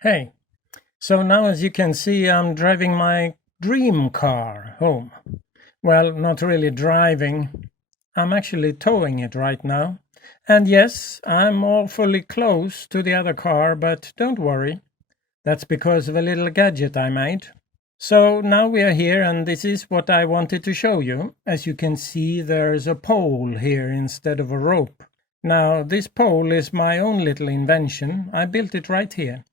Hey, so now as you can see, I'm driving my dream car home. Well, not really driving, I'm actually towing it right now. And yes, I'm awfully close to the other car, but don't worry, that's because of a little gadget I made. So now we are here, and this is what I wanted to show you. As you can see, there's a pole here instead of a rope. Now, this pole is my own little invention. I built it right here.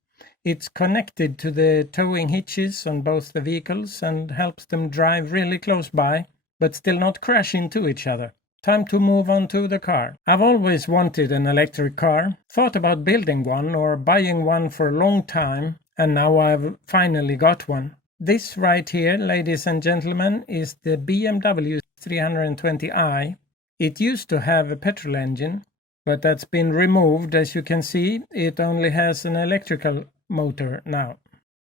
It's connected to the towing hitches on both the vehicles and helps them drive really close by, but still not crash into each other. Time to move on to the car. I've always wanted an electric car, thought about building one or buying one for a long time, and now I've finally got one. This right here, ladies and gentlemen, is the BMW 320i. It used to have a petrol engine, but that's been removed. As you can see, it only has an electrical motor now.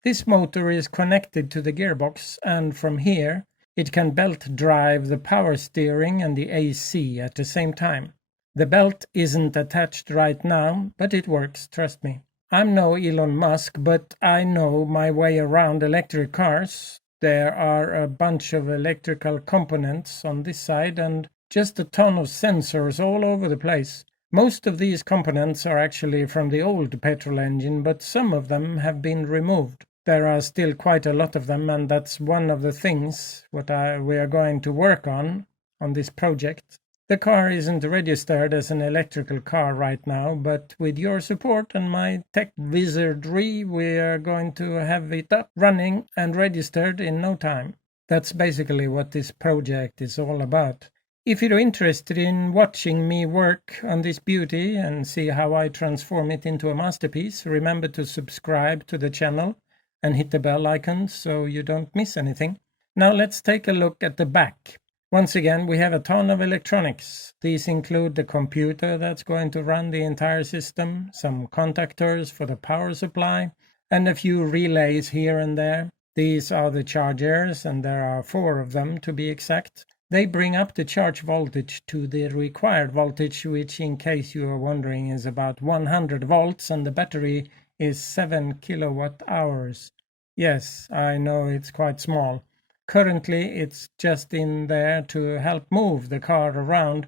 This motor is connected to the gearbox, and from here it can belt drive the power steering and the AC at the same time. The belt isn't attached right now, but it works, trust me. I'm no Elon Musk, but I know my way around electric cars. There are a bunch of electrical components on this side and just a ton of sensors all over the place. Most of these components are actually from the old petrol engine, but some of them have been removed. There are still quite a lot of them, and that's one of the things we are going to work on this project. The car isn't registered as an electrical car right now, but with your support and my tech wizardry, we are going to have it up, running, and registered in no time. That's basically what this project is all about. If you're interested in watching me work on this beauty and see how I transform it into a masterpiece, remember to subscribe to the channel and hit the bell icon so you don't miss anything. Now let's take a look at the back. Once again, we have a ton of electronics. These include the computer that's going to run the entire system, some contactors for the power supply, and a few relays here and there. These are the chargers, and there are 4 of them to be exact. They bring up the charge voltage to the required voltage, which, in case you are wondering, is about 100 volts, and the battery is 7 kilowatt hours. Yes, I know it's quite small. Currently, it's just in there to help move the car around,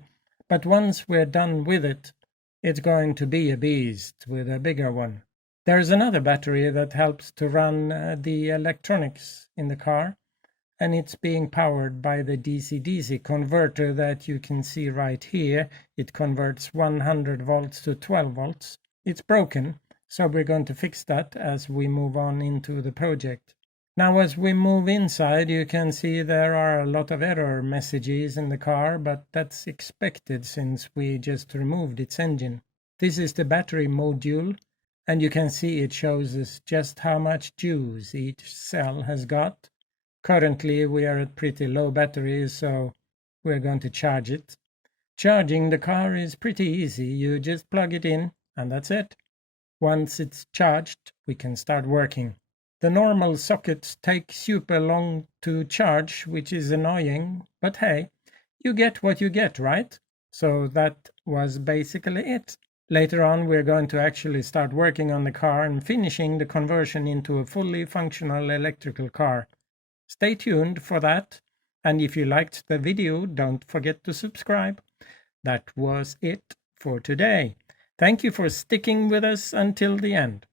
but once we're done with it, it's going to be a beast with a bigger one. There's another battery that helps to run the electronics in the car, and it's being powered by the DC-DC converter that you can see right here. It converts 100 volts to 12 volts. It's broken, so we're going to fix that as we move on into the project. Now as we move inside, you can see there are a lot of error messages in the car, but that's expected since we just removed its engine. This is the battery module, and you can see it shows us just how much juice each cell has got. Currently we are at pretty low batteries, so we're going to charge it. Charging the car is pretty easy. You just plug it in and that's it. Once it's charged, we can start working. The normal sockets take super long to charge, which is annoying, but hey, you get what you get, right? So that was basically it. Later on, we're going to actually start working on the car and finishing the conversion into a fully functional electrical car. Stay tuned for that, and if you liked the video, don't forget to subscribe. That was it for today. Thank you for sticking with us until the end.